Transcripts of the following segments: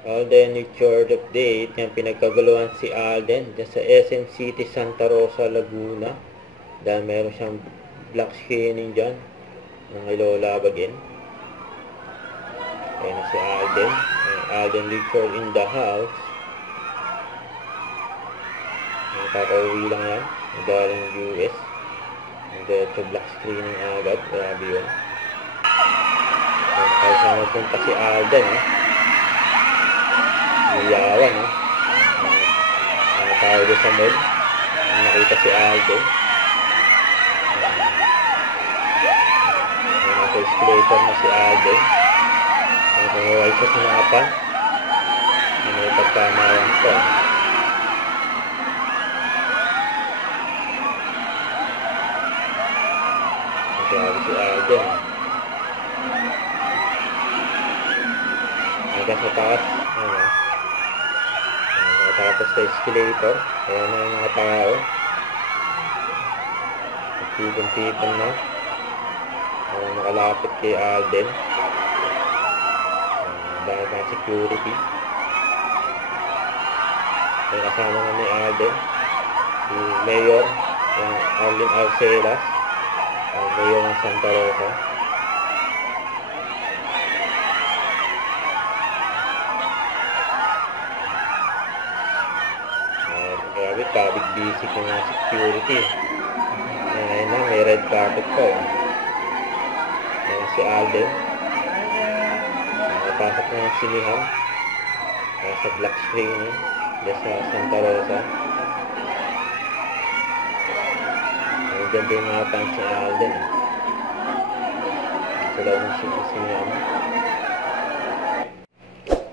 Alden Richard update. Yan, pinagkaguluhan si Alden dyan sa SM City Santa Rosa, Laguna. Dahil meron siyang black screening dyan ng Lola Bagin. Ayan na si Alden. Alden Richard in the house. Nakaka-uwi lang yan. Galing US. Diretso black screening agad. Grabe yun. Kaya siya magpunta si Alden. Niyawan. Mga tao doon sa mall. Nakita si Alden. Nasa escalator na si Alden. Nakaway siya sa napan. May pagkamayan ko. Grabe si Alden. Hanggang sa taas. Nakatapos sa escalator. Ayan na yung mga tao. Tipon-tipon na. Nakalapit kay Alden. Dahil na security. May kasama na ni Alden. Si Mayor. Arlene Arcelas. Mayor ng Santa Rosa. Grabe, public visit yung mga security. Ayan na, may red carpet pa. Ayan si Alden. Nakapasok na ng sinihan. Sa black screening. Diyan sa Santa Rosa. Diyan din mga fans ni Alden. Sa loob ng sinihan.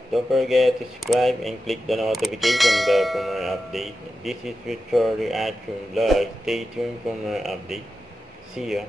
Don't forget to subscribe and click the notification bell for more updates. This is Richard Reaction Vlog. Stay tuned for more updates. See ya.